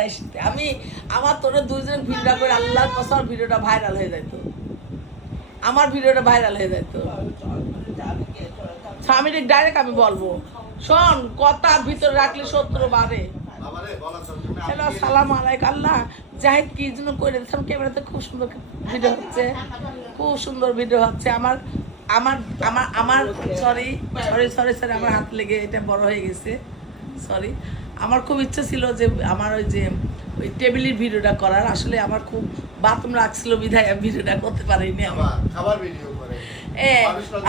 দেয় শীতে। আমি আমার তোরা দুইজন ভিডিও করে আল্লাহর কসম ভিডিওটা ভাইরাল হয়ে যাইতো, আমার ভিডিওটা ভাইরাল হয়ে যাইতো। আমি ডাইরেক্ট আমি বলবো, শোন কথা ভিতরে রাখলে শত্রু বাড়ে। হ্যালো আসসালামু আলাইকুম। আল্লাহ জাহিদ কি জন্য করে দিচ্ছিলাম, ক্যামেরাতে খুব সুন্দর ভিডিও হচ্ছে, খুব সুন্দর ভিডিও হচ্ছে। আমার আমার আমার আমার সরি সরি সরি সরি আমার হাত লেগে এটা বড় হয়ে গেছে, সরি। আমার খুব ইচ্ছা ছিল যে আমার ওই যে ওই টেবিলের ভিডিওটা করার, আসলে আমার খুব বাথরুম রাখছিল বিধায় ভিডিওটা করতে পারিনি। খাবার ভিডিও করে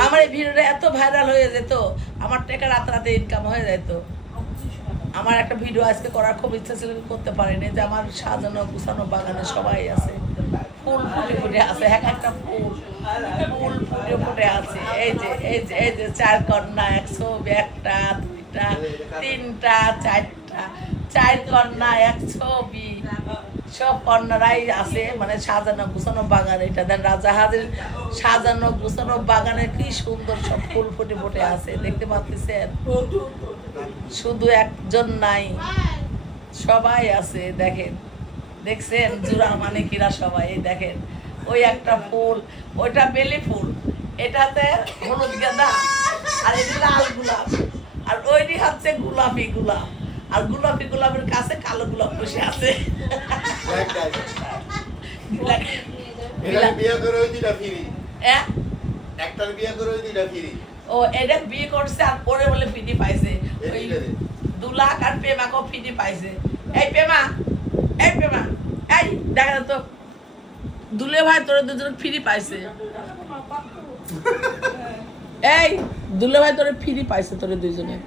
আমার এই ভিডিওটা এত ভাইরাল হয়ে যেত, আমার টাকা রাতে ইনকাম হয়ে যেত। আমার একটা ভিডিও আজকে করার খুব ইচ্ছা ছিল, করতে পারিনি। যে আমার সাজানো গুছানো বাগানে সবাই আছে, ফুল ফুটে ফুটে আছে, এক একটা ফুল ফুল ফুটে ফুটে আছে। এই যে এই যে এই যে 4 কন্যা, 101টা 2টা 3টা 4টা, 4 কন্যা 1 ছবি, সব কন্যারাই আছে, মানে সাজানো গুছানো বাগান। এটা দেন রাজাহাদের সাজানো গুছানো বাগানে কি সুন্দর সব ফুল ফুটে ফুটে আছে, দেখতে পাচ্ছেন? শুধু একজন নাই, সবাই আছে। দেখেন, দেখছেন জুড়া মানে কিরা সবাই। এই দেখেন ওই একটা ফুল, ওইটা বেলি ফুল, এটাতে হলুদ গাঁদা, আর এটা লাল গোলাপ, আর ওইটি হচ্ছে গোলাপি গোলাপ, আর গোলাপি গোলাপের কাছে কালো গোলাপ বসে আছে। ও এটা বিয়ে করছে আর পরে বলে ফিডি পাইছে, ওই 2 লাখ আর প্রেমাকেও ফিডি পাইছে। এই প্রেমা, এই প্রেমা, এই দেখা তো দুলে ভাই তোরা দুজন ফ্রি পাইছে। এই দুলে ভাই তোরে ফ্রি পাইছে, তোরে দুইজনে।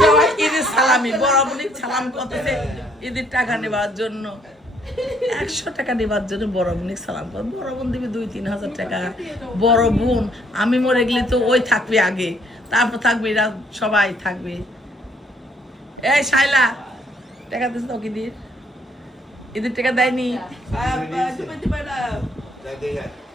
সবাই ঈদের সালামি, বড় বোন সালাম করতেছে ঈদের টাকা নেবার জন্য, 100 টাকা নেবার জন্য বড় বোন সালাম কর। বড় বোন দিবে 2-3 হাজার টাকা। বড় বোন আমি মরে গেলে তো ওই থাকবে আগে, তারপর থাকবে এরা সবাই থাকবে। এই শাইলা টাকা দিস তো, ঈদের টাকা দেয়নি।